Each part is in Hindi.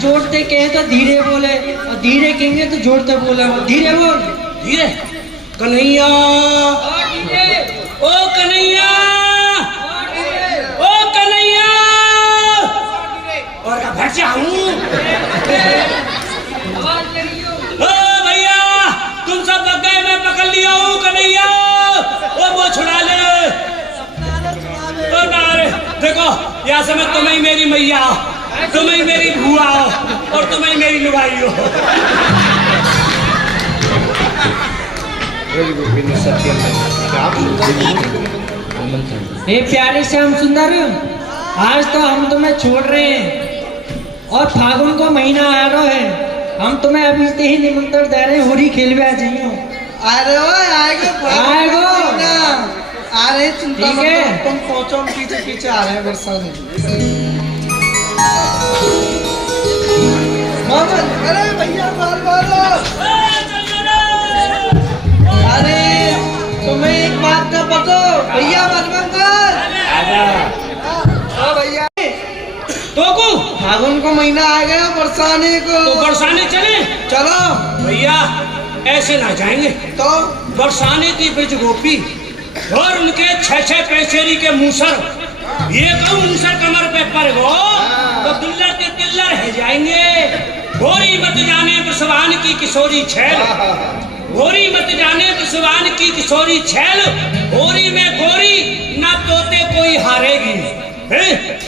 जोड़ते कहे तो धीरे बोले और धीरे कहेंगे तो जोड़ते बोले। धीरे बोल। धीरे। कन्हैया ओ कन्हैया ओ कन्हैया और का भैया हूँ। ओ भैया तुम सब लग गए, मैं पकड़ लिया हूँ कन्हैया। ओ वो छुड़ा ले। ओ नारे देखो यहाँ से मैं तुम्हें मेरी मैया, तुम्हें मेरी बुआ हो और तुम्हें मेरी लुगाई हो। प्यारे श्याम सुंदर, आज तो हम तुम्हें छोड़ रहे हैं और फागुन का महीना आ रहा है। हम तुम्हें अभी से ही निमंत्रण दे रहे हैं, होली खेलवे आ जाइयो। अरे आएगो आ रहे, चिंता मत करो, तुम पहुंचो, हम पीछे पीछे आ रहे हैं वर्षा में। अरे भैया मार मारो। अरे तुम्हें एक बात का पता, भैया मनमंगल भैया तो फागुन को महीना आ गया, बरसाने को। तो बरसाने चले। चलो भैया ऐसे ना जाएंगे तो बरसाने की ब्रज गोपी और उनके 6-6 पैसेरी के मूसर, ये कहूँ मूसर कमर पे पर गो तो दुल्लर के तिल्लर है जाएंगे। गोरी मत जाने बसवान की किशोरी छैल, गोरी मत जाने बसवान की किशोरी छैल, गोरी में गोरी ना तोते कोई हारेगी।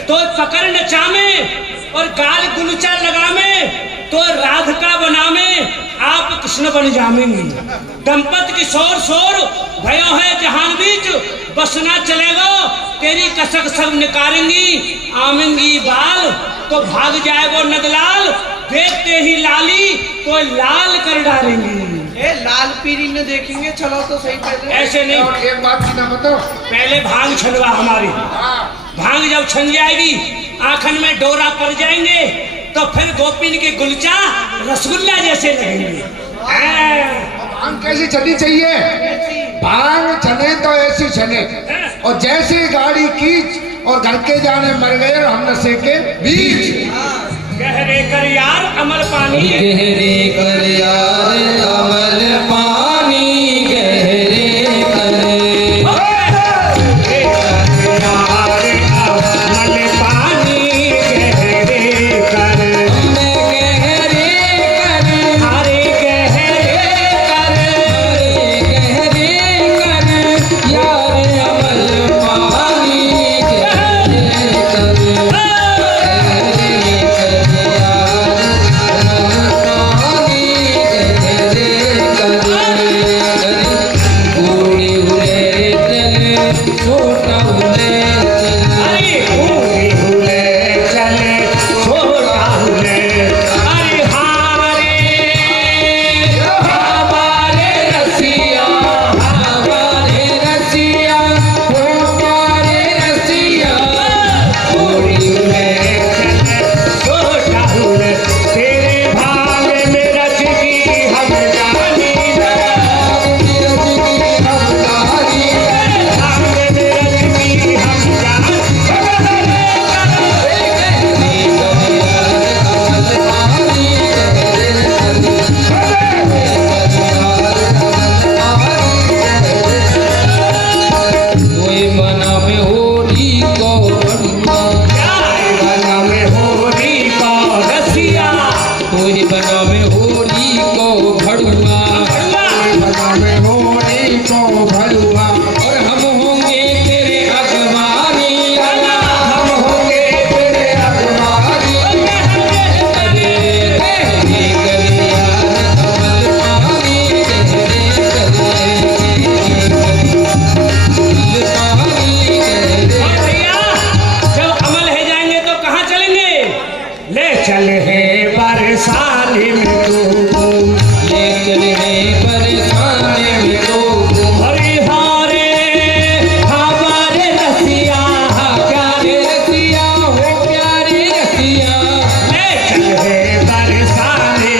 तो पकड़ नचामे और गाल गुलचा लगामे तो राधिका बनामे आप कृष्ण बन जामेंगी। दंपत की शोर शोर भयो है जहान बीच, बसना चलेगा तेरी कसक सब निकालेंगी। आमेंगी बाल तो भाग जाएगो नदलाल, देखते ही लाली तो लाल कर डालेंगी। लाल पीरी में देखेंगे, चलो तो सही पहले। ऐसे नहीं, एक बात की ना बताओ, पहले भांग छलवा हमारी। भांग जब छन जाएगी, आंखन में डोरा पड़ जाएंगे तो फिर गोपिन के गुलचा रसगुल्ला जैसे लगेंगे। भांग कैसी चलनी चाहिए? भांग छने तो ऐसी छने और जैसे गाड़ी कीच और घर के जाने मर गए हम नशे के बीच। गहरे कर यार अमल पानी, गहरे कर यार अमल पानी, गहरे कर बना में होली को भड़ुआ, बना में होली को भड़ुआ, और हम होंगे तेरे अगवानी, हम होंगे तेरे अगवानी। अरे गले गलिया कमल पानी, गले गले और भैया जब अमल है जाएंगे तो कहाँ चलेंगे? ले चले हैं बरसाने में तो ले चले परेशानी में तो हरे हारे हमारे रसिया प्यारे रसिया हो प्यारे रसिया, ले चले हैं बरसाने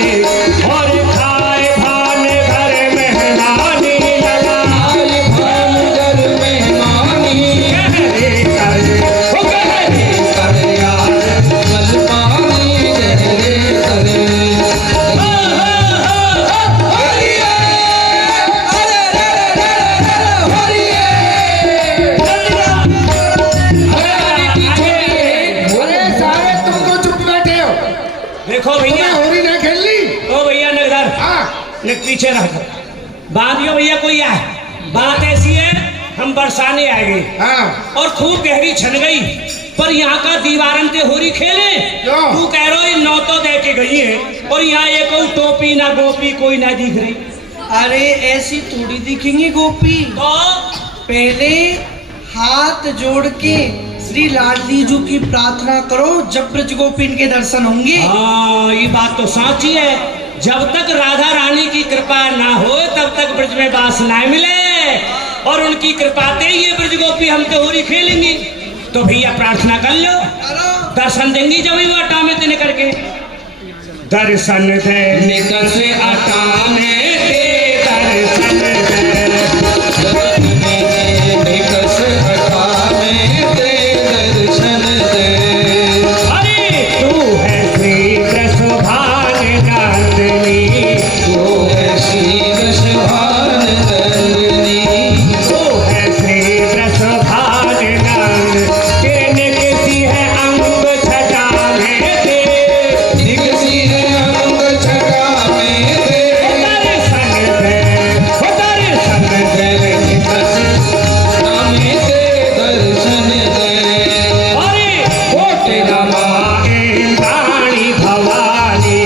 और खाए भान घर मेहमानी लगा आए भान घर मेहमानी, कहरे कर ओ कहरे कर यार कमल पानी, गले गले अरे सारे तुम तो चुप बैठे हो, देखो तुम्हें भैया होली नहीं खेलनी। ओ भैया नगदर हाँ ने पीछे रह कर बात यो भैया कोई आए बात ऐसी है हम बरसाने आएंगे हाँ और खूब गहरी छन गई पर यहाँ का दीवारन ते होरी खेले क्यों? तू कह रहा है नौ तो दे के गई है और यहाँ एक और टोपी ना गोपी कोई ना दिख रही अरे ऐसी थोड़ी दिखेंगी गोपी। तो पहले हाथ जोड़ के श्री लाडली जी की प्रार्थना करो, जब ब्रज गोपीन के दर्शन होंगे। हाँ ये बात तो सच्ची है, जब तक राधा रानी की कृपा ना हो तब तक ब्रज में बास ना मिले और उनकी कृपा से ये ब्रज गोपी हम तो होरी खेलेंगी। तो भैया प्रार्थना कर लो, करो। दर्शन देंगी जब वो आटा में तेने करके दर्शन दे निकल से आटा में दे दर्शन दे निकस हटा में दे दर्शन दे, अरे तू है श्री कृष्ण भान नंदिनी तो है श्री कृष्ण भान नंदिनी, तू है श्री कृष्ण भान नंद तेने किसी है अंग छटा में दे निकसी है अंग छटा में दे, दर्शन दे दर्शन दे निकस हटा में दे दर्शन दे, अरे कोटि रमा इंद्राणी भवानी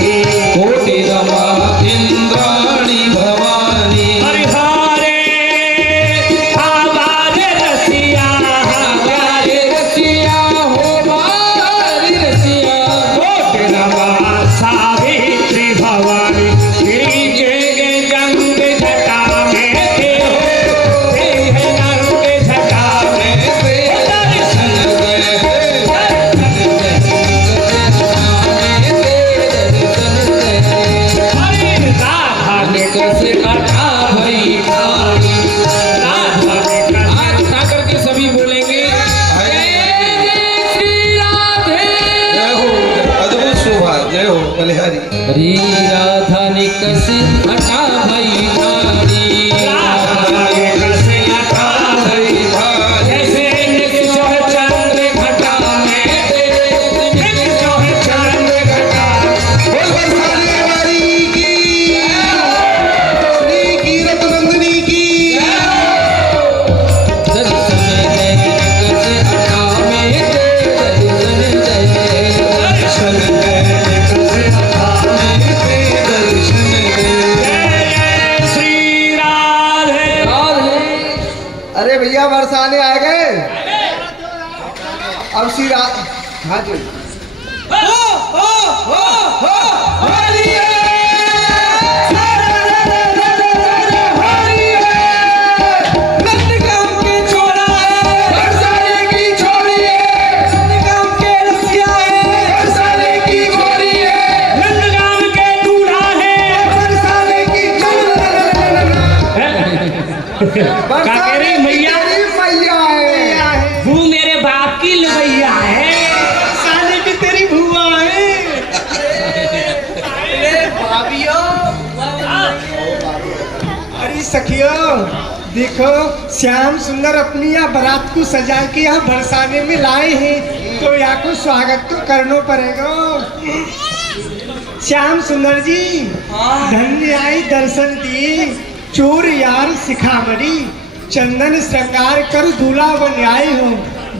कोटि रमा इंद्राणी भवानी, हरि हरे हमारे रसिया प्यारे रसिया हो प्यारी रसिया, कोटि रमा सावित्री भवानी गिरिजे गे गंग जटा में थे हो हे गंग जटा में थे दर्शन हरि राधा ने निकस हटा भई ठानी, राधा ने हाथ उठा करके सभी बोलेंगे श्री राधे, जय हो अद्भुत शोभा, जय हो बलिहारी। हरी राधा निकस हटा भई ठानी, राधा ने कैसे लटा भई ठानी, जैसे निकसो चंद्र घटा में निकसो चंद्र घटा बोल बरसाने वाली की, श्री कीरत नंदिनी की। दर्शन दे निकस हटा में दे दर्शन दे, दर्शन दे निकसे हटा में दे दर्शन दे। जय जय श्री राधे अरे भैया बरसाने आ गए। अब श्री हाँ जी नंदगांव के छोरा है, बरसाने की छोरी है, नंदगांव के रसिया है, बरसाने की गोरी है, नंदगांव के दूल्हा है बरसाने की क्या कह रही मैया मैया है। वो मेरे बाप की लुबैया है साले की तेरी भुआ है। अरे भाभियो, अरे सखियो, देखो श्याम सुंदर अपनी यहाँ बारात को सजा के यहाँ बरसाने में लाए हैं, तो यहाँ को स्वागत तो करना पड़ेगा। श्याम सुंदर जी धन्य आई दर्शन दिए, चोर यार सिखावरी, चंदन श्रृंगार कर दूल्हा बन आए हो,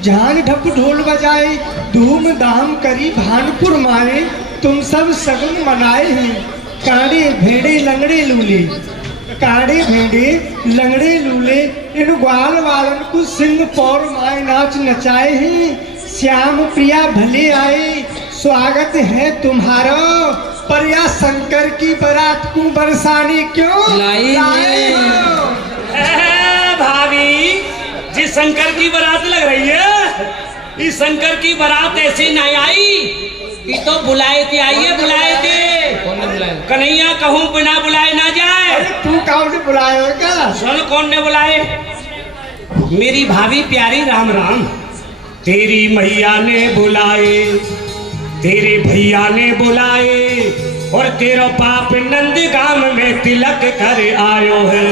झांझ ढप ढोल बजाए, धूम धाम करी भानपुर माए, तुम सब सगुन मनाए हैं। काड़े भेड़े लंगड़े लूले, काड़े भेड़े लंगड़े लूले, इन ग्वाल वालन को सिंह पौर माए नाच नचाए हैं। श्याम प्रिया भले आए, स्वागत है तुम्हारा, पर या शंकर की बारात को बरसाने क्यों लाई हो? भाभी जी शंकर की बारात लग रही है। इस शंकर की बारात ऐसे नहीं आई, ये तो बुलाए थे, आइए बुलाए थे। कौन ने बुलाया? कन्हैया कहूँ बिना बुलाए ना जाए। अरे तू कौन ने बुलाया होगा? सुन कौन ने बुलाए? मेरी भाभी प्यारी राम राम, तेरी मैया ने बुलाए, तेरे भैया ने बुलाए, और तेरा बाप नंदगाम में तिलक कर आयो है।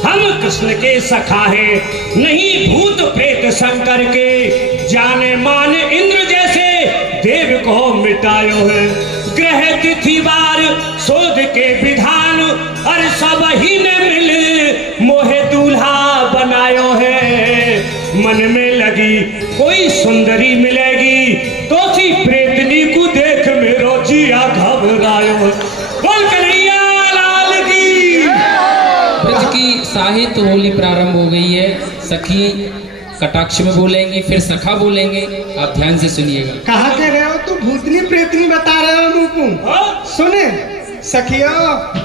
हम कृष्ण के सखा है, नहीं भूत प्रेत शंकर के, जाने मान इंद्र जैसे देव को मिटायो है। ग्रह तिथि वार शोध के विधान, और सब ही ने मिल मोहे दूल्हा बनायो है। मन में लगी कोई सुंदरी मिलेगी, तो सी प्रेतनी को देख मेरो जिया घबरायो है। बोल कन्हैया लाल की। ब्रज की साहित्य होली प्रारंभ हो गई है। सखी कटाक्ष में बोलेंगी, फिर सखा बोलेंगे, आप ध्यान से सुनिएगा। कहा कह रहे हो? तू भूतनी प्रेतनी बता रहे हो मुझको? हाँ? सुने सखियो,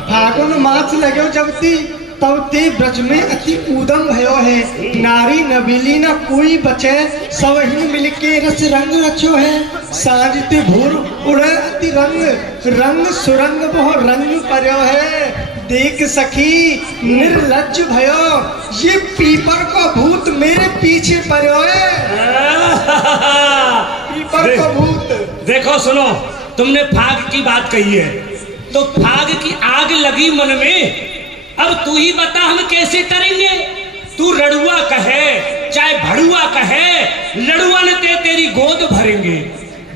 फागुन मास लगो जब ती तब ते ब्रज में अति उदम भयो है, नारी नबीली न कोई बचे, सब ही मिलके रस रंग रचो है। सांझ ते भोर उड़े अति रंग, रंग सुरंग बहु रंग पर्यो है। देख सखी निर्लज्ज भयो, ये पीपर को भूत मेरे पीछे पर्यो है। पीपर को भूत। देखो सुनो, तुमने फाग की बात कही है, तो फाग की आग लगी मन में। अब तू ही बता हम कैसे करेंगे? तू रड़ुआ कहे चाहे भड़ुआ कहे, लड़ुआ ने तेरी गोद भरेंगे।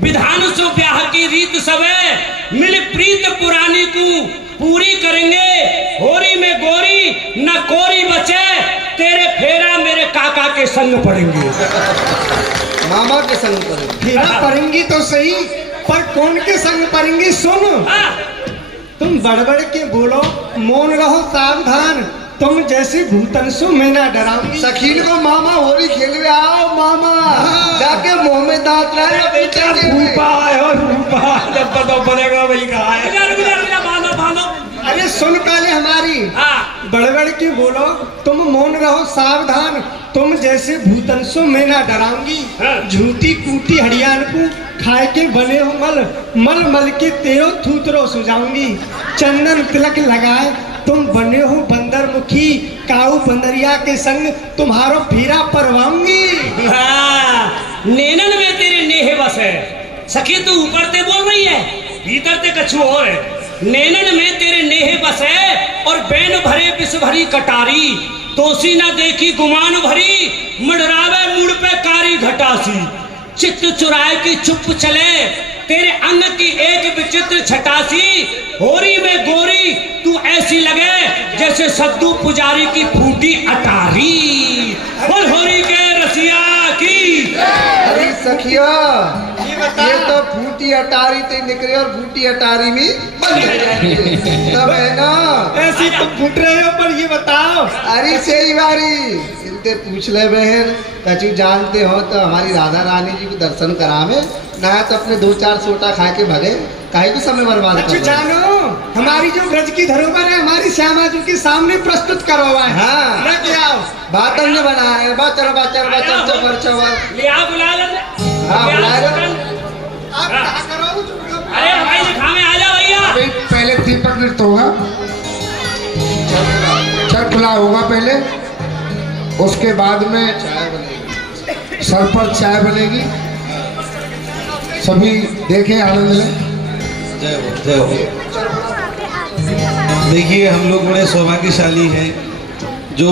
विधान सो ब्याह की रीत सबे, मिल प्रीत पुरानी को पूरी करेंगे। होरी में गोरी न कोरी बचे, तेरे फेरा मेरे काका के संग पड़ेंगे। मामा के संग करें। फेरा पड़ेंगी तो सही, पर कौन के संग पड़ेंगी? सुन, तुम बड़बड़ के बोलो, मौन रहो सावधान, तुम जैसे भूतन सो मैं ना डराऊंगी। सखील को मामा होली खेलवे आओ मामा, जाके मुंह में दांत लाए बेटा रूपा है और रूपा जब पता पड़ेगा वही कहा है। बांधो। अरे सुन पहले हमारी, बड़बड़ के बोलो, तुम मौन रहो सावधान, तुम जैसे भूतन सो मैं ना डराऊंगी। झूठी कूटी हरियाण को खाए के बने हो मल, मल मल के तेरो थूतरो सुझाऊंगी। चंदन तिलक लगाए तुम बने हो बंदर मुखी, काऊ बंदरिया के संग तुम्हारो फेरा परवाऊंगी। नैनन में तेरे नेह बस है। सखी तू ऊपर ते बोल रही है, भीतर ते कछु और है। नैनन में तेरे नेह बस है, और बैन भरे विष भरी कटारी, तोसी ना देखी गुमान भरी, मडरावे मुड़ पे कारी घटासी। चित्त चुराए की चुप चले, तेरे अंग की एक विचित्र छटासी। होरी में गोरी तू ऐसी लगे, जैसे सद्दू पुजारी की फूटी अटारी। और होरी के रसिया की। अरे सखिया, ये तो फूटी अटारी ते निकले और फूटी अटारी में बंद हो जाएंगे। तब है ना, ऐसी तुम फूट रहे हो, पर ये बताओ। अरे सही बारी इनते पूछ ले बहन, कछु जानते हो तो हमारी राधा रानी जी को दर्शन करावे, ना तो अपने 2-4 सोटा खा के भगे, काहे को समय बर्बाद अच्छा कर रहे हो? जानो, हमारी जो ब्रज की धरोहर है, हमारी श्यामा जी के सामने प्रस्तुत करवाए। हाँ। रख आओ। बात हमने बना है, बाचर बाचर बाचर चबर चबर। लिया बुला ले। हाँ, बुला ले। आप क्या करो? अरे भाई दिखा में आ जा भैया। अभी पहले दीपक नृत्य होगा, छठ खुला होगा पहले, उसके बाद में चाय बनेगी, सर पर चाय बनेगी, सभी देखें आनंद लें। जय हो जय हो। देखिए हम लोग बड़े सौभाग्यशाली हैं, जो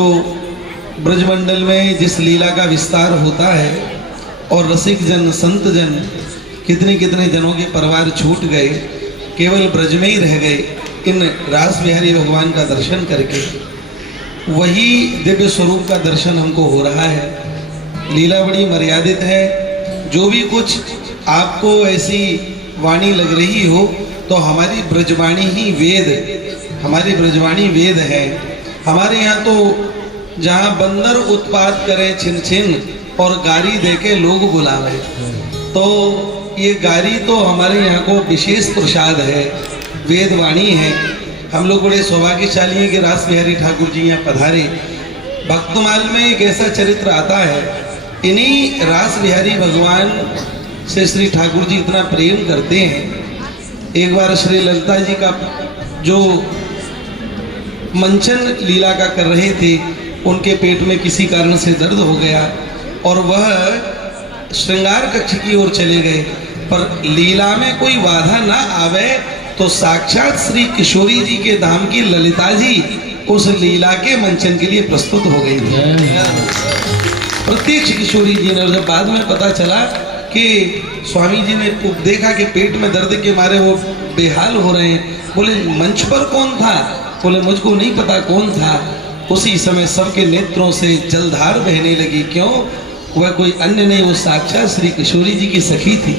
ब्रजमंडल में जिस लीला का विस्तार होता है, और रसिक जन संत जन कितने कितने जनों के परिवार छूट गए, केवल ब्रज में ही रह गए इन रास बिहारी भगवान का दर्शन करके। वही दिव्य स्वरूप का दर्शन हमको हो रहा है। लीला बड़ी मर्यादित है। जो भी कुछ आपको ऐसी वाणी लग रही हो तो हमारी ब्रजवाणी ही वेद, हमारी ब्रजवाणी वेद है। हमारे यहाँ तो जहाँ बंदर उत्पात करें छिन छिन और गारी देके लोग बुलावे, तो ये गारी तो हमारे यहाँ को विशेष प्रसाद है, वेदवाणी है। हम लोग बड़े सौभाग्यशाली हैं कि रास बिहारी ठाकुर जी यहाँ पधारे। भक्तमाल में एक ऐसा चरित्र आता है, इन्हीं रास बिहारी भगवान से श्री ठाकुर जी इतना प्रेम करते हैं। एक बार श्री ललिता जी का जो मंचन लीला का कर रहे थे, उनके पेट में किसी कारण से दर्द हो गया और वह श्रृंगार कक्ष की ओर चले गए, पर लीला में कोई बाधा ना आवे तो साक्षात श्री किशोरी जी के धाम की ललिता जी उस लीला के मंचन के लिए प्रस्तुत हो गई थी। प्रत्यक्ष किशोरी जी ने। और जब बाद में पता चला कि स्वामी जी ने देखा कि पेट में दर्द के मारे वो बेहाल हो रहे हैं, बोले मंच पर कौन था? बोले मुझको नहीं पता कौन था। उसी समय सबके नेत्रों से जलधार बहने लगी। क्यों? वह कोई अन्य नहीं, वो साक्षात श्री किशोरी जी की सखी थी,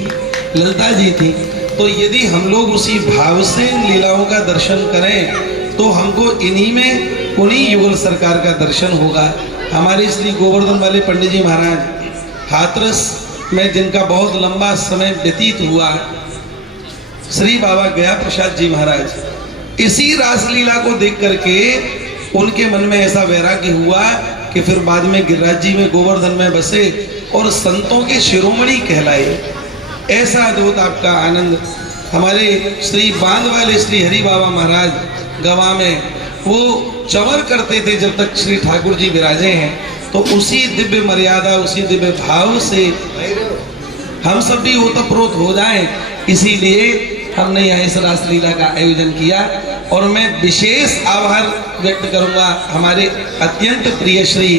ललिता जी थी। तो यदि हम लोग उसी भाव से इन लीलाओं का दर्शन करें तो हमको इन्हीं में उन्हीं युगल सरकार का दर्शन होगा। हमारे श्री गोवर्धन वाले पंडित जी महाराज हाथरस में जिनका बहुत लंबा समय व्यतीत हुआ, श्री बाबा गया प्रसाद जी महाराज, इसी रासलीला को देख करके उनके मन में ऐसा वैराग्य हुआ कि फिर बाद में गिरिराज जी में गोवर्धन में बसे और संतों के शिरोमणि कहलाए। ऐसा अद्भुत आपका आनंद। हमारे श्री बांध वाले श्री हरि बाबा महाराज गवा में वो चंवर करते थे जब तक श्री ठाकुर जी विराजे हैं। तो उसी दिव्य मर्यादा, उसी दिव्य भाव से हम सब भी ओतप्रोत हो जाएं, इसीलिए हमने यहाँ इस रासलीला का आयोजन किया। और मैं विशेष आभार व्यक्त करूंगा हमारे अत्यंत प्रिय श्री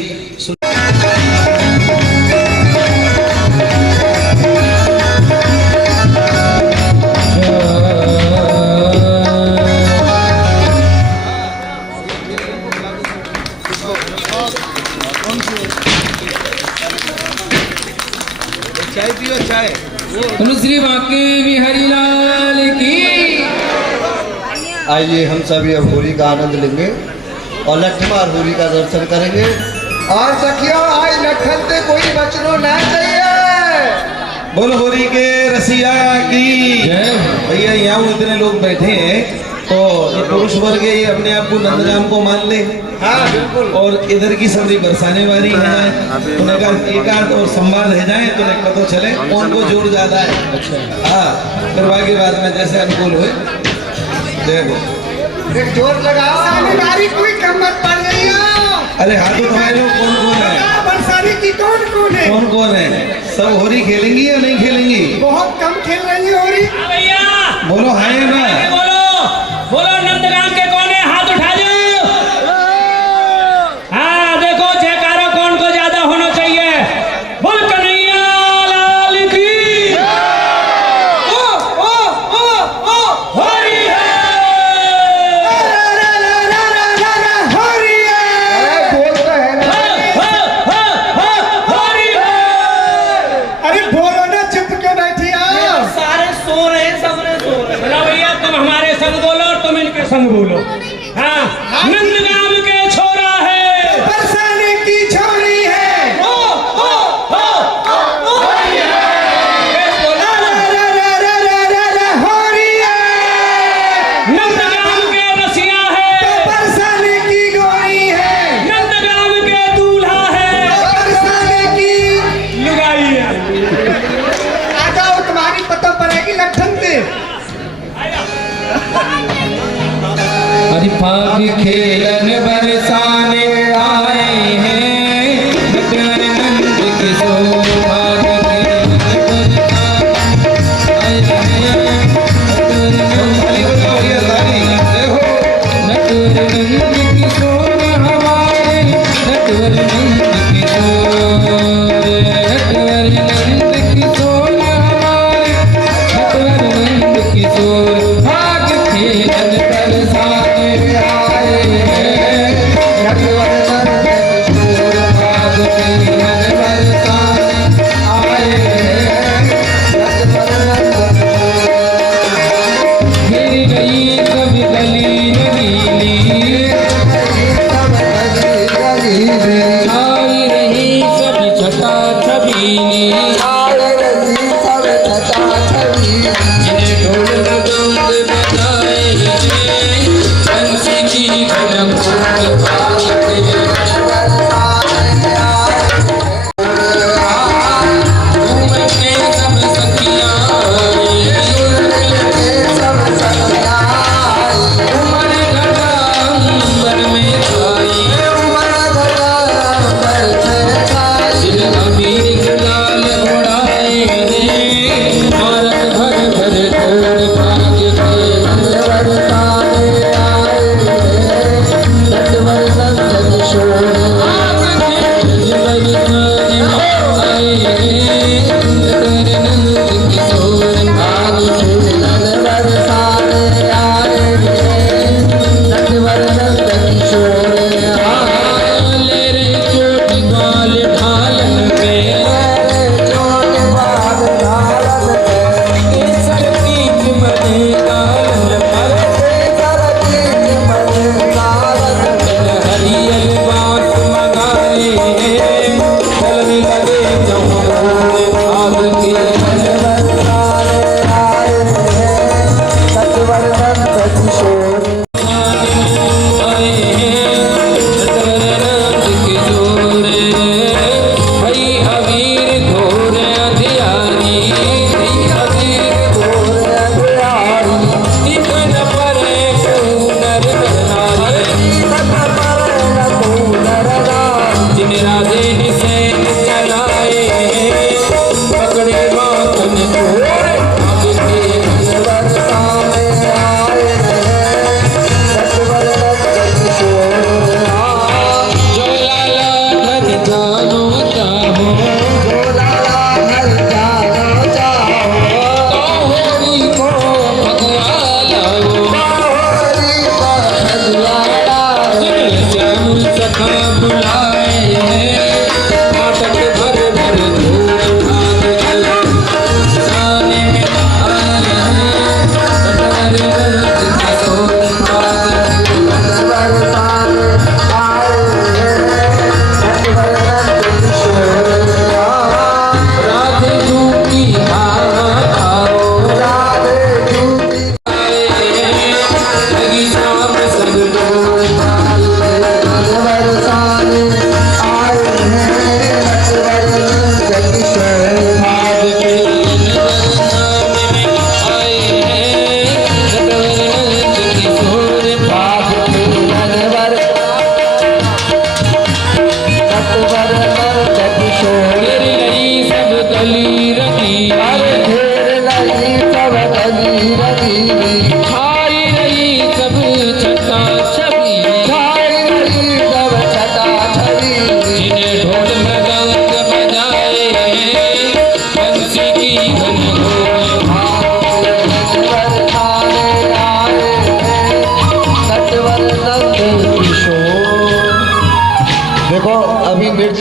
श्री बांके बिहारी लाल की। आइए हम सभी अब होली का आनंद लेंगे और लठमार होली का दर्शन करेंगे। और सखियों, आज लठन से कोई बचनो ना चाहिए। बोल होरी के रसिया की भैया। यहाँ इतने लोग बैठे हैं तो ये पुरुष वर्ग है, ये अपने आप को नंदगाम को मान ले। हाँ बिल्कुल। और इधर की सबरी बरसाने वाली है, उन्हें का एकांत और संवाद है जाए तो नहीं पता चले कौन को जोर ज्यादा है। अच्छा हाँ, फिर बाकी बाद में जैसे अनुकूल हुए। देखो एक जोर लगाओ। सामेदारी कोई कम मत पड़ रही हो। अरे हाथों तुम्हारे लोग कौन कौन है? बरसाने की कौन कौन है? कौन कौन है? सब होरी खेलेंगी या नहीं खेलेंगी? बहुत कम खेल रही हो रही। हाँ भैया, बोलो हाँ या ना? बोलो बोलो, नंदगाम के कौन है? हाथ उठा दो। हाँ देखो, जयकारा कौन को ज्यादा होना चाहिए। बोल कन्हैया लाल की। ओ ओ ओ ओ होरी है। होरी है। बोलता है ना। होरी है। अरे बोलो ना, चुप के बैठी आओ। सारे सो रहे हैं, सबने सो रहे हैं। बोला भैया, तुम हमारे संग बोलो और तुम इनके संग बोलो। हाँ, नंदगाम के छोरा है, बरसाने की छोरी है। ओ ओ ओ ओ होरी है। बोला होरी है। नंदगाम के रसिया है, बरसाने की गोरी है। नंदगाम के दूल्हा है, बरसाने की लुगाई है। आ जाओ, तुम्हारी पता पड़ेगी लठन से। हरि फाग खेलन बरसाने आए हैं, नटवर नंद किशोर फाग खेलन बरसाने आए हैं, नटवर नंद किशोर हमारे, नटवर नंद किशोर, नटवर नंद किशोर हमारे, नटवर नंद किशोर।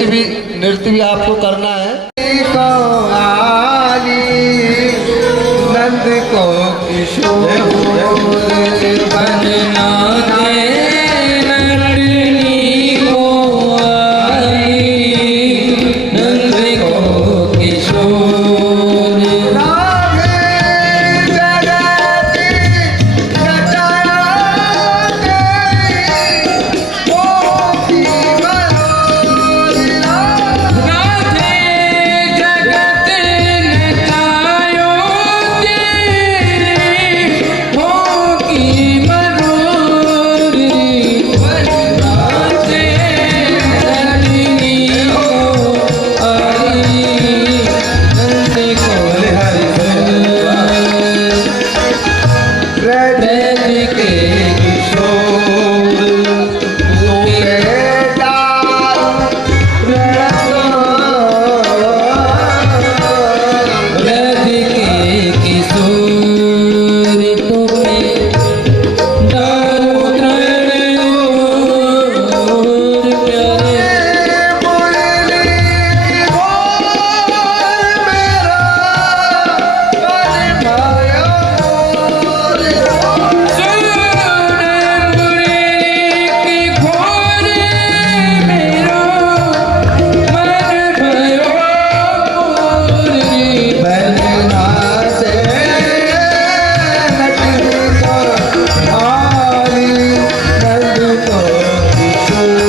नृत्य भी आपको करना है। को आली नंद को किशोर बनना दे नटनी को आई, नंद को किशोर। राधे जगती जटाया तेरी, मोती मनोरमा। राधे जगत नचायो तेरी, हो की मनोरी। राधे नटनी को आई, नंद को ब्रज ब्रज के किशोर। बेटा ब्रज के किशोर तुम्हें दारू तृण और प्यारे। मुरली बोल मेरा मन भाया मोर। सुन मुरली की घोर मेरो मन भयो मोरनी। बनना से नटनी को आली नंद को किशोर।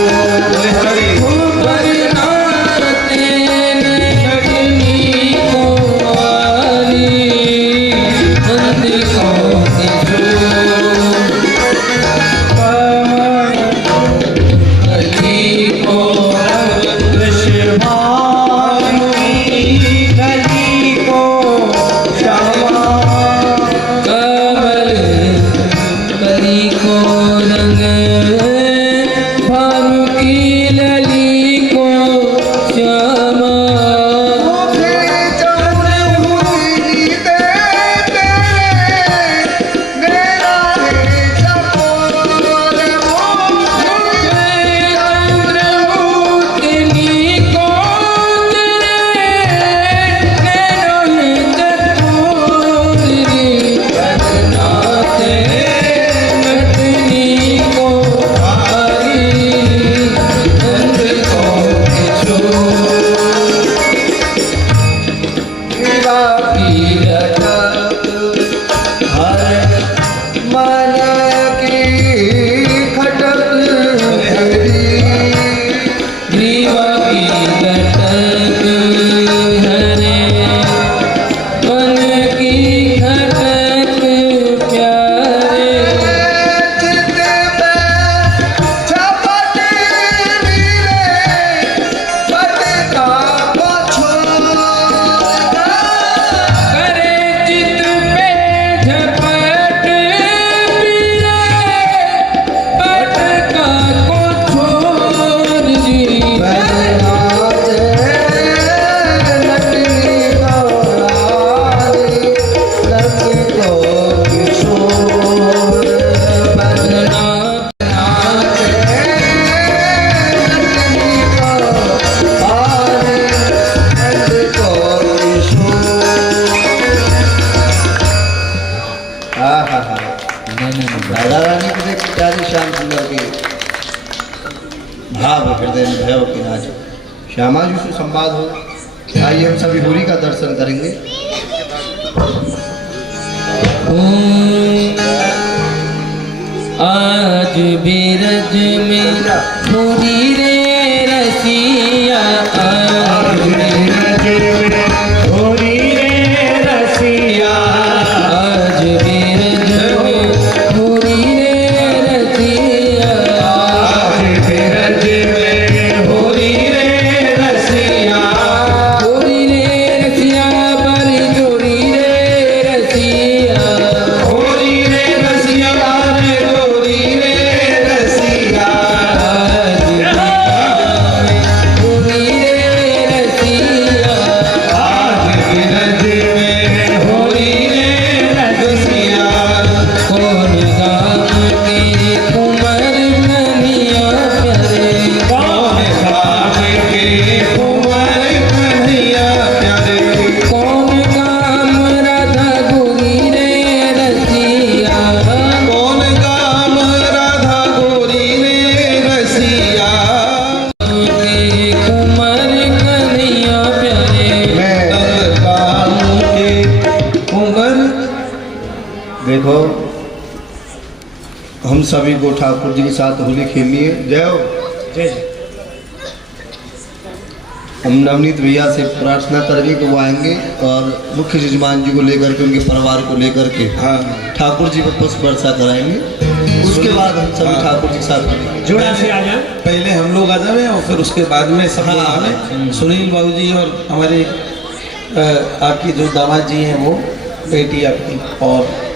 बरनाते नटनी को आली, नंद को किशोर। कली को कमल कली को रंग, भानु की लली को श्यामा। चंद्रमोहिनी को तेरे नैनों चकोरी। बननाते नटनी को आई, नंद को किशोर। की लटक मन की खटक ग्रीवा की लटक हरे, मन की खटक प्यारे। चित में छपट मीरे पटका को छोड़ा। करे चित पे झपट पीरे, पटका को छोड़ दी। राधा रानी के देख प्यारी श्याम सुंदर के भाव हृदय में भैरव की नाच श्यामा जी से संवाद हो। आइए हम सभी होली का दर्शन करेंगे। आज बिरज में होली रे रसिया, आज बिरज में होली रे रसिया। आज बिरज में होली रे रसिया, आज बिरज में होली रे रसिया। होली रे रसिया बड़ी जोड़ी रे रसिया, होली रे रसिया रे जोड़ी रे रसिया। आज सभी को ठाकुर जी के साथ होली खेलनी है। जय हो। जय जय। हम नवनीत भैया से प्रार्थना करेंगे कि वो आएंगे और मुख्य यजमान जी को लेकर के, उनके परिवार को लेकर के हाँ ठाकुर जी को पुष्प वर्षा कराएंगे। उसके बाद हम सभी हाँ। ठाकुर जी के साथ मिलेंगे। जोड़ा से आ जाओ। पहले हम लोग आ जावे और फिर उसके बाद में सब लोग हाँ। आवे। सुनील बाबू जी और हमारे आपकी जो दामाद जी हैं वो बेटी आपकी और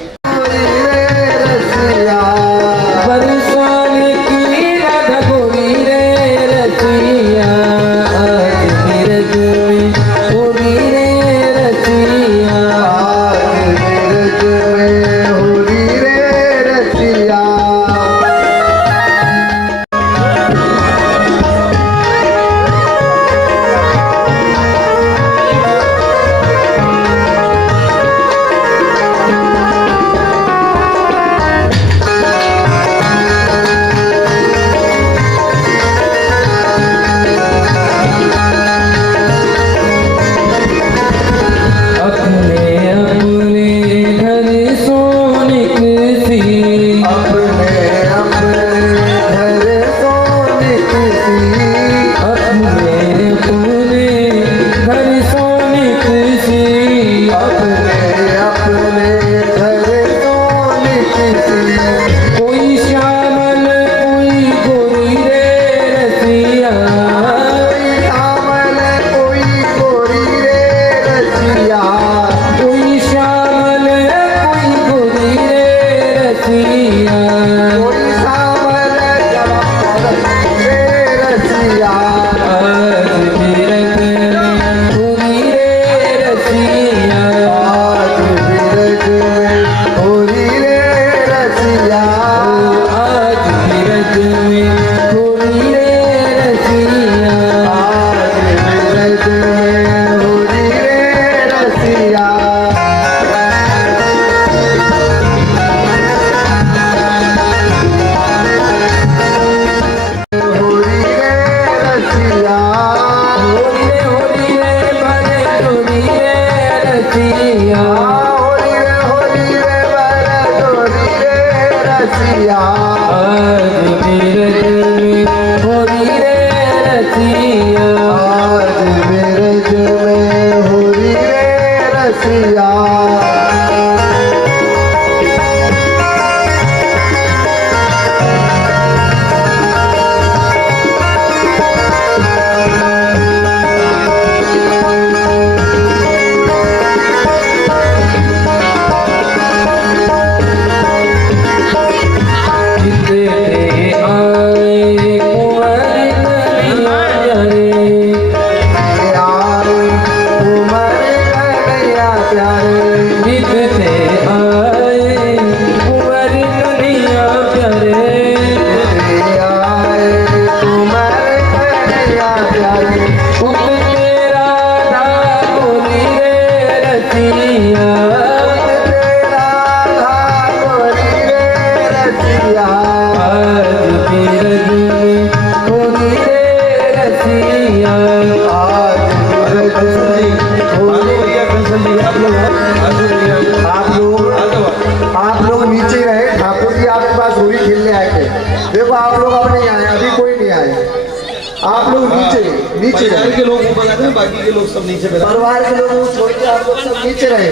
परिवार के लोग ऊपर जाते हैं, बाकी के लोग सब नीचे बैठे। परिवार के लोग छोड़ के आप लोग सब नीचे रहे।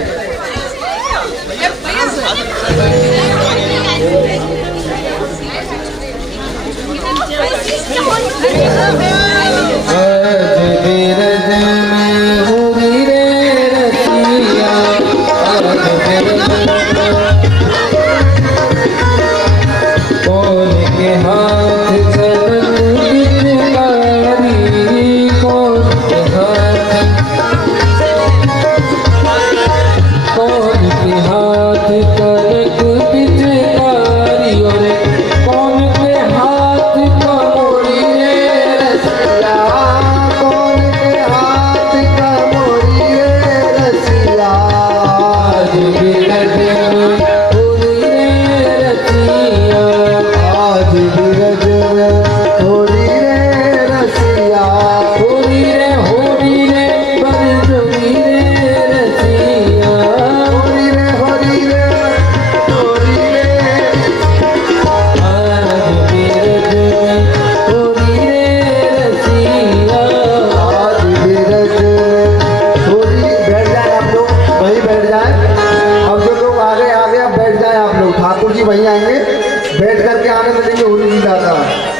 बैठ करके आनंद लेंगे होली लीला का।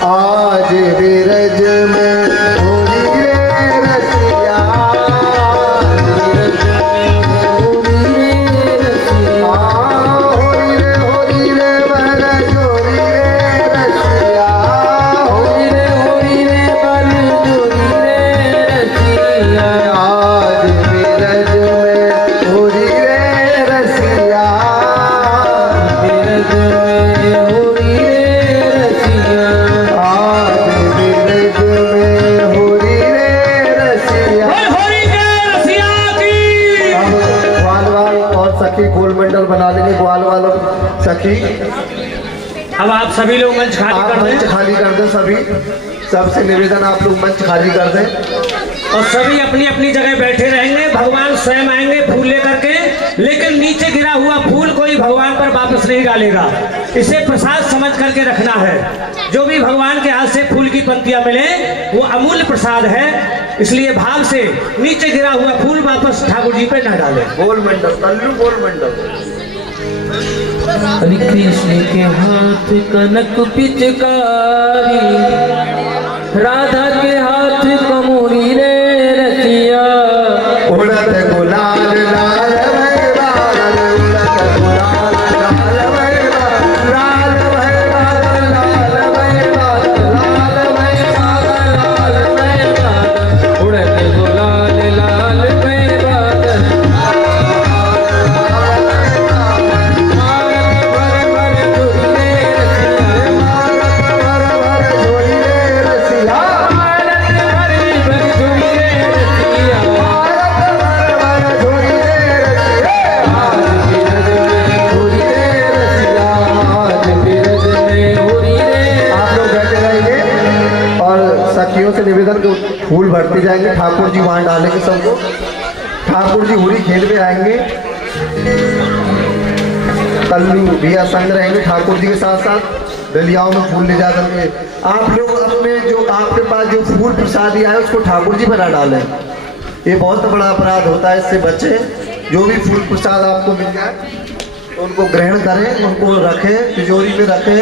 आज बीरज में होली रे रसिया, होली रे बन जोरी रे रसिया, होली रे बन जोरी रे रसिया। आज बीरज में होली रे रसिया, बीरज में होली रे रसिया, आज बीरज में होली रे रसिया। होली के रसिया की। अब ग्वाल वाल और सखी गोल मंडल बना लेंगे, ग्वाल वाल और सखी। अब आप सभी लोग मंच खाली आप कर मंच दें खाली कर दें सभी, सबसे निवेदन आप लोग मंच खाली कर दें। और सभी अपनी अपनी जगह बैठे रहेंगे। भगवान स्वयं आएंगे फूल लेकर के, लेकिन नीचे गिरा हुआ फूल कोई भगवान पर वापस नहीं डालेगा। इसे प्रसाद समझ करके रखना है। जो भी भगवान के हाथ से फूल की पंक्तियां मिले वो अमूल्य प्रसाद है, इसलिए भाव से नीचे गिरा हुआ फूल वापस ठाकुर जी पे न डाले। गोल मंडल कल्लू गोल मंडल। हरि कृष्ण के हाथ कनक पिचकारी, राधा के हाथ कमोरी रे रसिया। उड़त गुलाल लाल भय बादल, उड़त गुलाल लाल भय बादल, लाल भय बादल, लाल भय बादल, लाल भय बादल, लाल भय बादल। उड़ते गुलाल लाल भय बादल, सखियों से निवेदन को फूल भरते जाएंगे, ठाकुर जी वहां डालेंगे सबको। ठाकुर जी होली खेल में आएंगे, कल्लू भैया संग रहेंगे ठाकुर जी के साथ साथ। डलियाओं में फूल ले जा करके आप लोग अपने जो आपके पास जो फूल प्रसाद आए उसको ठाकुर जी पर ना डालें, ये बहुत बड़ा अपराध होता है, इससे बचें। जो भी फूल प्रसाद आपको मिल जाए तो उनको ग्रहण करें, उनको रखें, तिजोरी में रखें,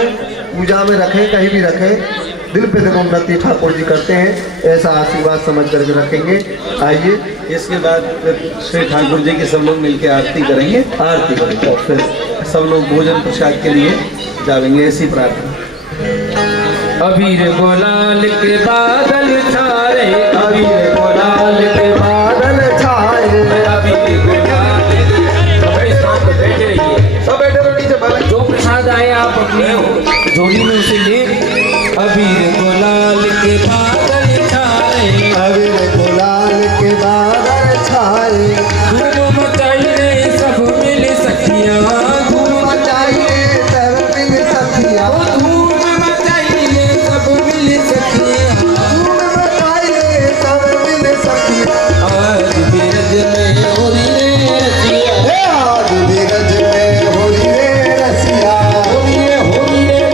पूजा में रखें, कहीं भी रखें। दिल पे दिल उन्नति ठाकुर जी करते हैं, ऐसा आशीर्वाद समझ करके रखेंगे। आइए इसके बाद फिर श्री ठाकुर जी के सब लोग मिलकर आरती करेंगे। आरती करें और फिर सब लोग भोजन प्रसाद के लिए जाएंगे, ऐसी प्रार्थना। अबीर गुलाल के बादल छाए, अबीर गुलाल के बादल छाए, अबीर गुलाल के। भाई शांत बैठे रहिए, सब बैठे रहो नीचे बैठे। जो प्रसाद आए आप अपनी झोली में उसे ले। अबीर गुलाल के बादल छाए, अबीर गुलाल के बादल छाए, धूम मचाइए सब मिल सखियां, धूम मचाइए सब मिल सखियां, धूम मचाइए सब मिल सखियां। धूम मचाइए सब मिल सखियां। आज बीरज में होली रे रसिया, आज बीरज में होली रे रसिया, होली रे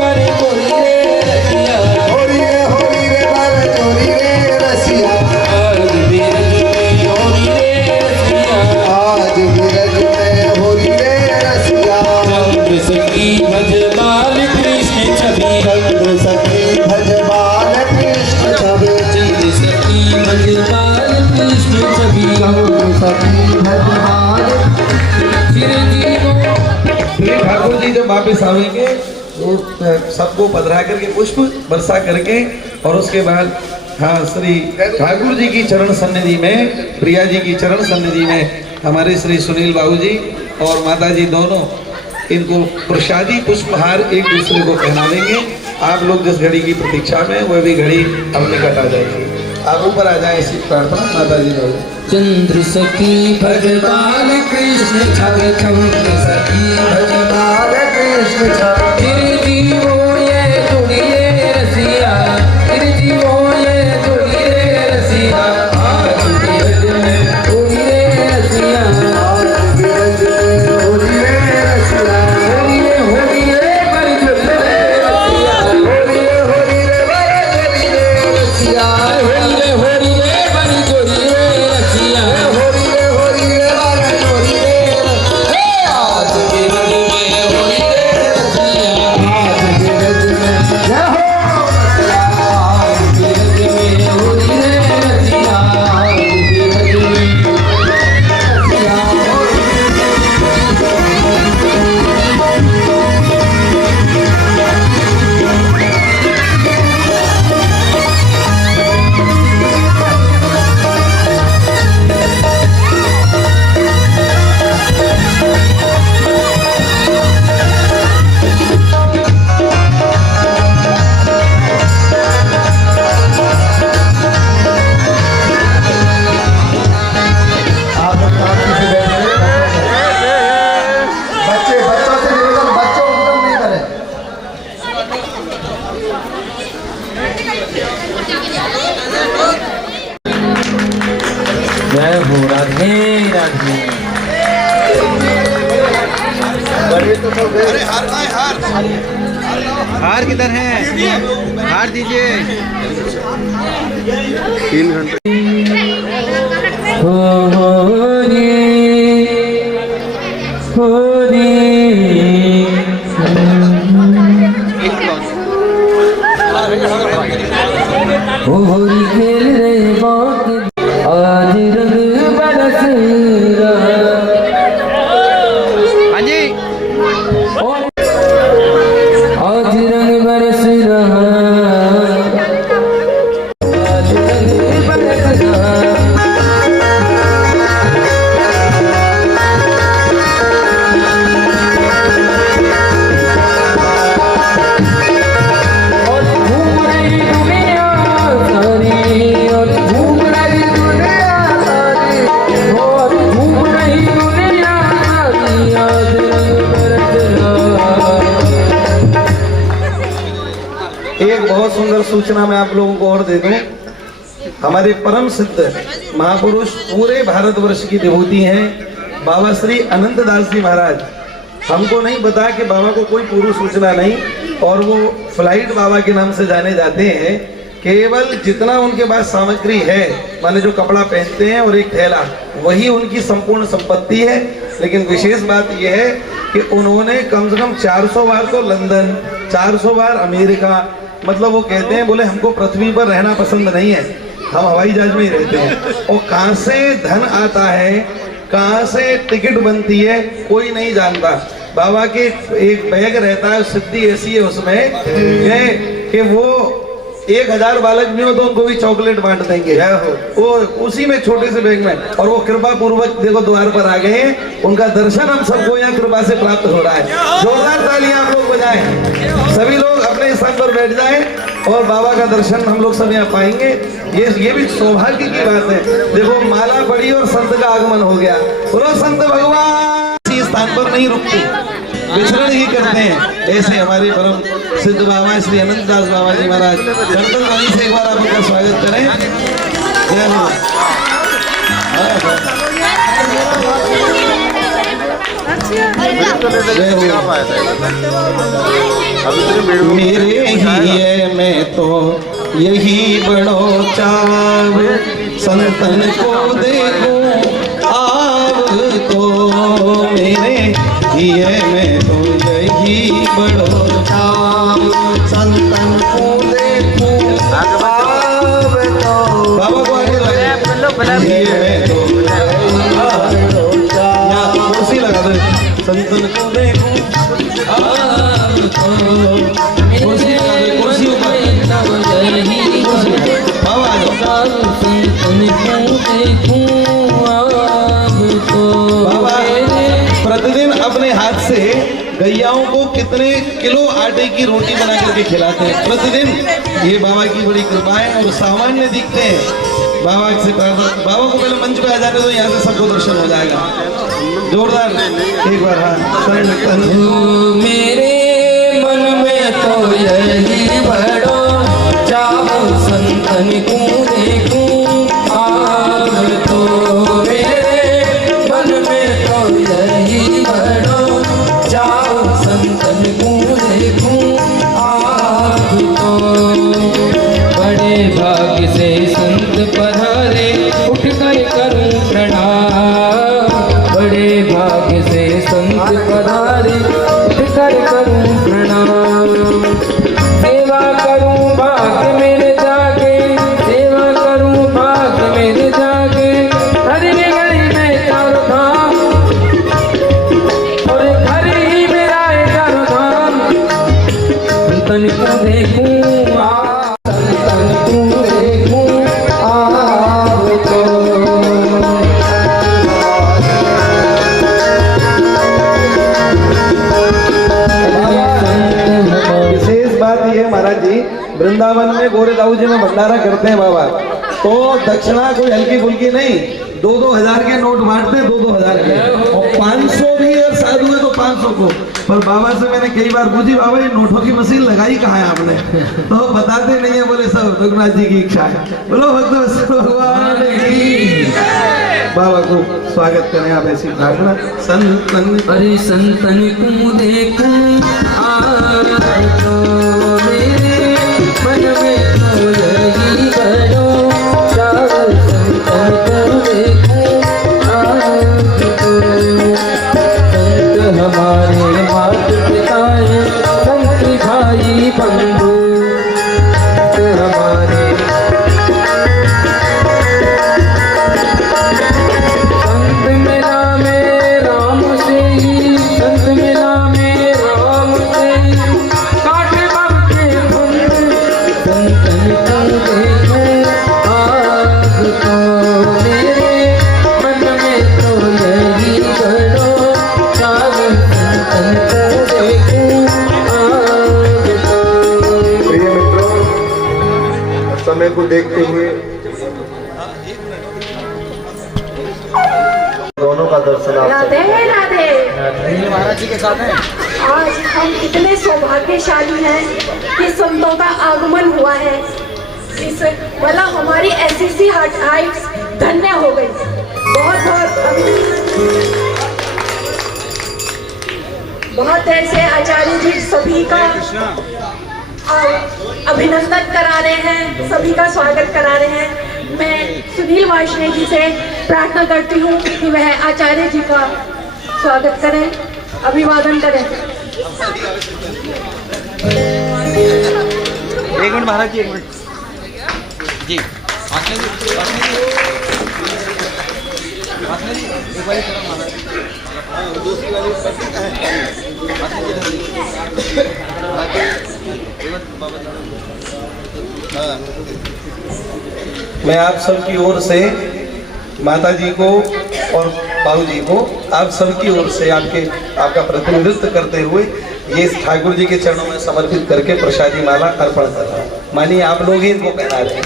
बड़ी होली रे रसिया। होली रे बन जोरी रे रसिया। आज बीरज में होली रे रसिया, आज बीरज में होली रे रसिया। चंद्र सखी भजमाल कृष्ण छवि, चंद्र सखी भजमाल कृष्ण छवि, चंद्र सखी भजमाल कृष्ण छवि। चंद्र सखी भजमाल। श्री ठाकुर जी जब वापस आवेंगे तो सबको पधरा करके पुष्प वर्षा करके, और उसके बाद हाँ श्री ठाकुर जी की चरण सन्निधि में, प्रिया जी की चरण सन्निधि में हमारे श्री सुनील बाबू जी और माता जी दोनों इनको प्रसादी पुष्पहार एक दूसरे को पहनावेंगे। आप लोग जिस घड़ी की प्रतीक्षा में वह भी घड़ी अब निकट आ जाएगी। आप ऊपर आ जाए, ऐसी प्रार्थना माता जी ने। चंद्र सखी भजमाल कृष्ण छवि, चंद्र सखी भजमाल कृष्ण छवि, फिर जीवो ये जोड़िए रसिया, फिर जीवो ये जोड़िए रसिया। आज बीरज में होली रे रसिया, आज बीरज में होली रे रसिया। होली रे बड़ी जोड़ी रे रसिया, होली रे बन जोरी रे रसिया। होली रे बड़ी जोड़ी रे रसिया। होली रे बन जोरी रे रसिया। आज बीरज में होली रे रसिया, जय हो राधे राधे। अरे हार भाई हार। हार किधर है? हार दीजिए। 3 घंटे। हो रे होली खेल रहे बात आज रंग बरस रहा। हाँ जी। आज रंग बरस रहा, आज रंग बरस रहा। और घूम रही दुनिया सारी, और घूम रही दुनिया सारी, और घूम रही दुनिया सारी, आज रंग बरस रहा। एक बहुत सुंदर सूचना मैं आप लोगों को और दे दूं। हमारे परम सिद्ध महापुरुष पूरे भारतवर्ष की विभूति हैं बाबा श्री अनंत दास जी महाराज। हमको नहीं पता कि बाबा को कोई पूर्व सूचना नहीं, और वो फ्लाइट बाबा के नाम से जाने जाते हैं। केवल जितना उनके पास सामग्री है, माने जो कपड़ा पहनते हैं और एक थैला, वही उनकी संपूर्ण संपत्ति है। लेकिन विशेष बात यह है कि उन्होंने कम से कम 400 बार तो लंदन, 400 बार अमेरिका, मतलब वो कहते हैं बोले हमको पृथ्वी पर रहना पसंद नहीं है, हम हवाई जहाज में ही रहते हैं। और कहाँ से धन आता है, कहाँ से टिकट बनती है, कोई नहीं जानता। बाबा के एक बैग रहता है, सिद्धि ऐसी है उसमें कि वो 1000 बालक भी हो तो उनको भी चॉकलेट बांट देंगे वो उसी में, छोटे से बैग में। और वो कृपा पूर्वक देखो द्वार पर आ गए हैं, उनका दर्शन हम सबको यहाँ कृपा से प्राप्त हो रहा है। जोरदार तालियां आप लोग बजाएं। सभी लोग अपने स्थान पर बैठ जाएं और बाबा का दर्शन हम लोग सब यहाँ पाएंगे। ये भी सौभाग्य की बात है। देखो माला पड़ी और संत का आगमन हो गया। बोलो संत भगवान इसी स्थान पर नहीं रुकते, विचरण ही करते हैं। ऐसे हमारे परम सिद्ध बाबा श्री अनंत दास बाबा जी महाराज, कीर्तन वाणी से एक बार आप उनका स्वागत करें। जय हो। मेरे ही है मैं तो यही बड़ो चाव, संतन को देखूं आव तो। मेरे ही है मैं तो यही बड़ो चाव, संतन को देखूं आव तो। बाबा को आगे मैं तो कुर्सी लगा दो, संतन को देखूं आव तो। कुर्सी लगा दो, कुर्सी ऊपर बाबा आ जाओ। बाबा प्रतिदिन अपने हाथ से गैयाओं को कितने किलो आटे की रोटी बना करके खिलाते हैं प्रतिदिन। ये बाबा की बड़ी कृपा है और सामान्य दिखते हैं। बाबा से प्रार्थना, बाबा को पहले मंच पे आ जाने दो, यहाँ से सबको दर्शन हो जाएगा। जोरदार एक बार हाँ। मेरे मन में तो यही बड़ो चाव, संतन को देखूं आव तो। मेरे मन में तो यही बड़ो चाव, संतन को देखूं आव तो। बड़े भाग्य से संत पधारे, उठकर करूं प्रणाम। बड़े भाग्य से संत पधारे, उठकर करूं प्रणाम। सेवा करूं भाग्य मेरे जागे, सेवा करूं भाग्य मेरे जागे। हर गली में चारों धाम, और घर ही मेरा है चारों धाम। संतन को देखूं आ, संतन को देखूं आव तो। विशेष बात यह है महाराज जी, वृंदावन में गोरे दाऊ जी में भंडारा करते हैं बाबा, तो दक्षिणा कोई हल्की फुल्की नहीं, 2-2 हजार के नोट बांटते, 2-2 हजार के। और 500 भी अगर साधु है तो 500 को। पर बाबा से मैंने कई बार पूछी, बाबा ये नोटों की मशीन लगाई कहाँ है आपने? तो बताते नहीं है, बोले सब रघुनाथ जी की इच्छा है। बोलो भक्त भगवान की। बाबा को स्वागत करें आप ऐसी प्रार्थना। संतन अरे संतन को देखूं तो मेरे मन में तो यही करो, संतन को देखूं संत हमारे माता पिता हैं, संत भाई बंधु हमारे। संत मिला में राम से ही, संत मिला में राम से ही, काटे बाप के फंद, संतन को देखूं आज तो मेरे मन में तो यही करो, संतन को देखूं आज तो। प्रिय मित्रों, समय को देखते हुए दोनों का दर्शन आप राधे राधे। महाराज जी के साथ हैं। आज हम इतने सौभाग्यशाली हैं कि संतों का आगमन हुआ है। इस भला हमारी एसएससी हाइट्स धन्य हो गई। बहुत देर से आचार्य जी सभी का अभिनंदन करा रहे हैं, सभी का स्वागत करा रहे हैं। मैं सुनील वार्ष्णेय जी से प्रार्थना करती हूँ कि वह आचार्य जी का स्वागत करें, अभिवादन करें। एक मिनट महाराज जी, एक मिनट जी। मैं आप सबकी ओर से माता जी को और बाबू जी को आप सबकी ओर से आपका प्रतिनिधित्व करते हुए ये ठाकुर जी के चरणों में समर्पित करके प्रसादी माला अर्पण कर रहा हूँ। मानिए आप लोग ही इनको पहना रहे हैं।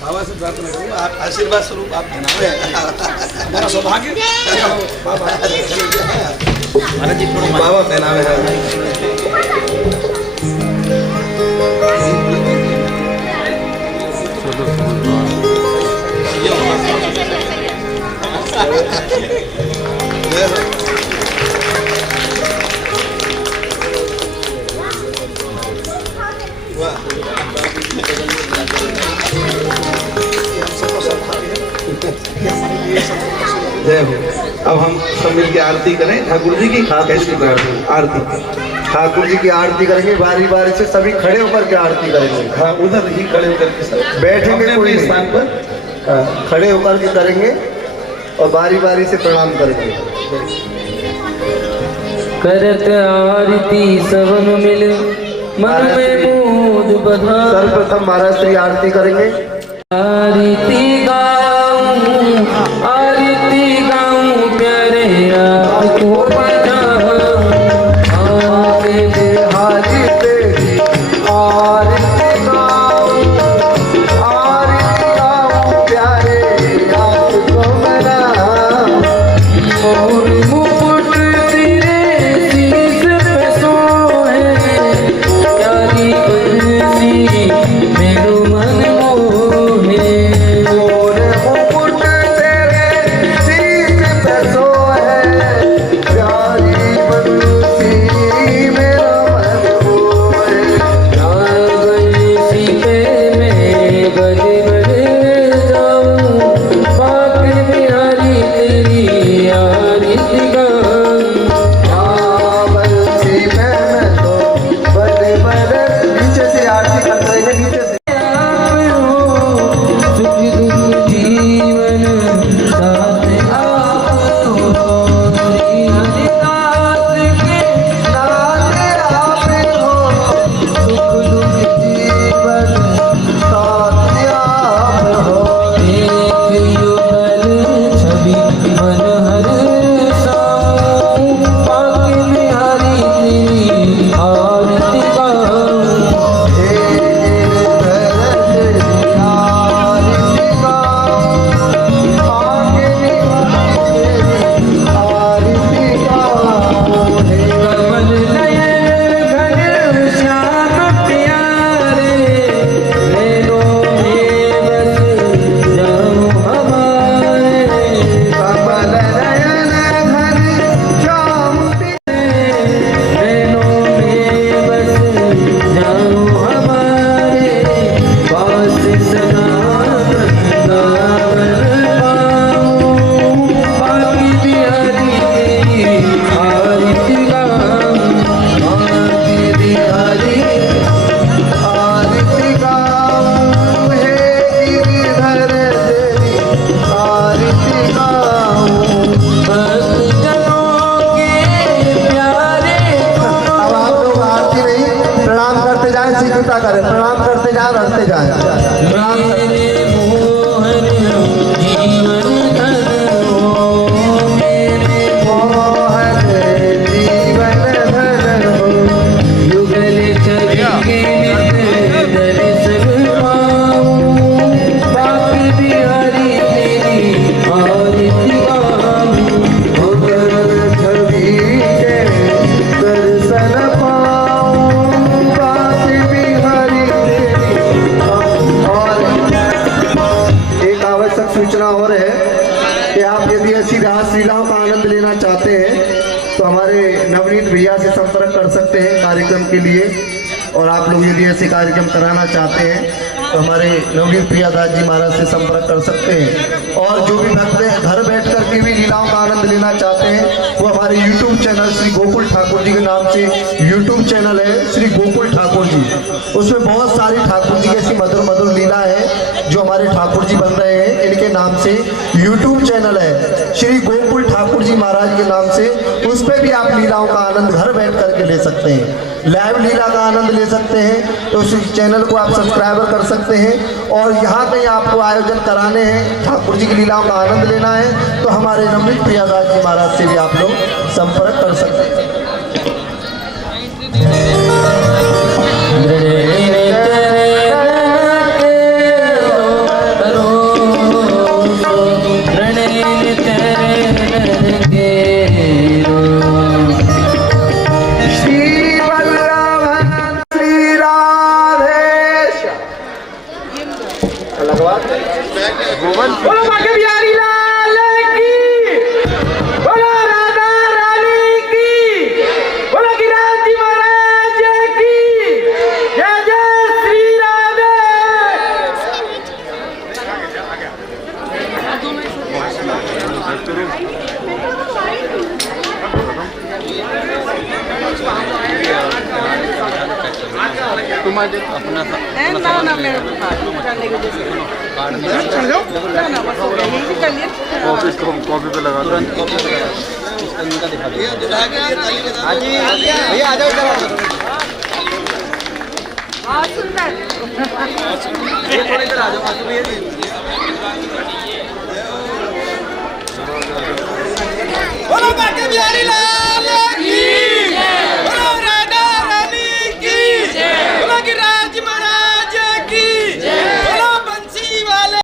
बाबा से प्रार्थना करूँगा, आप आशीर्वाद स्वरूप आप पहनावे सौभाग्य बाबा पहनावे। जय हो। अब हम सब मिल के आरती करें ठाकुर जी की। कैसी प्रार्थना? आरती ठाकुर जी की आरती करेंगे, बारी बारी से सभी खड़े होकर के आरती करेंगे। हाँ, उधर ही खड़े होकर के सब बैठेंगे अपने कोई अपने नहीं। स्थान पर। हाँ, खड़े होकर के करेंगे और बारी बारी से प्रणाम करेंगे। करत आरती सबन मिल मन में मोद बधा। सर्वप्रथम महाराज से आरती करेंगे। आरती गाऊं प्यारे आपको बजाऊं, आरती गाऊं प्यारे आपको मनाऊं। और मुकुट तेरे शीश पे सोहे, प्यारी बंसी मेरो मन मोहे। मोर आप यदि ऐसी रासलीलाओं का आनंद लेना चाहते हैं तो हमारे नवनीत भैया से संपर्क कर सकते हैं कार्यक्रम के लिए। और आप लोग यदि ऐसे कार्यक्रम कराना चाहते हैं तो हमारे नवनीत प्रियादास जी महाराज से संपर्क कर सकते हैं। और जो भी भक्त घर बैठ कर के भी लीलाओं का आनंद लेना चाहते हैं वो हमारे YouTube चैनल श्री गोकुल ठाकुर जी के नाम से YouTube चैनल है श्री गोकुल ठाकुर जी। उसमें बहुत सारी ठाकुर जी की ऐसी मधुर मधुर लीला है जो हमारे ठाकुर जी बन रहे हैं। इनके नाम से YouTube चैनल है श्री गोकुल ठाकुर जी महाराज के नाम से। उस पर भी आप लीलाओं का आनंद घर बैठ करके ले सकते हैं, लाइव लीला का आनंद ले सकते हैं। तो उस चैनल को आप सब्सक्राइबर कर सकते हैं। और यहाँ कहीं आपको आयोजन कराने हैं, ठाकुर जी की लीलाओं का आनंद लेना है तो हमारे नवनीत प्रियादास जी महाराज से भी आप लोग संपर्क कर सकते हैं। बोलो बाके बिहारी लाल की, बोलो राधा रानी की, बोलो गिरिराज जी महाराज की, जय जय श्री राधे। ना मेरे ऑफिस को हम कॉपी पे लगा देंगे। भैया आ जाओ इधर। बहुत सुंदर। थोड़ी इधर आ जाओ। बोलो बाके बिहारी लाल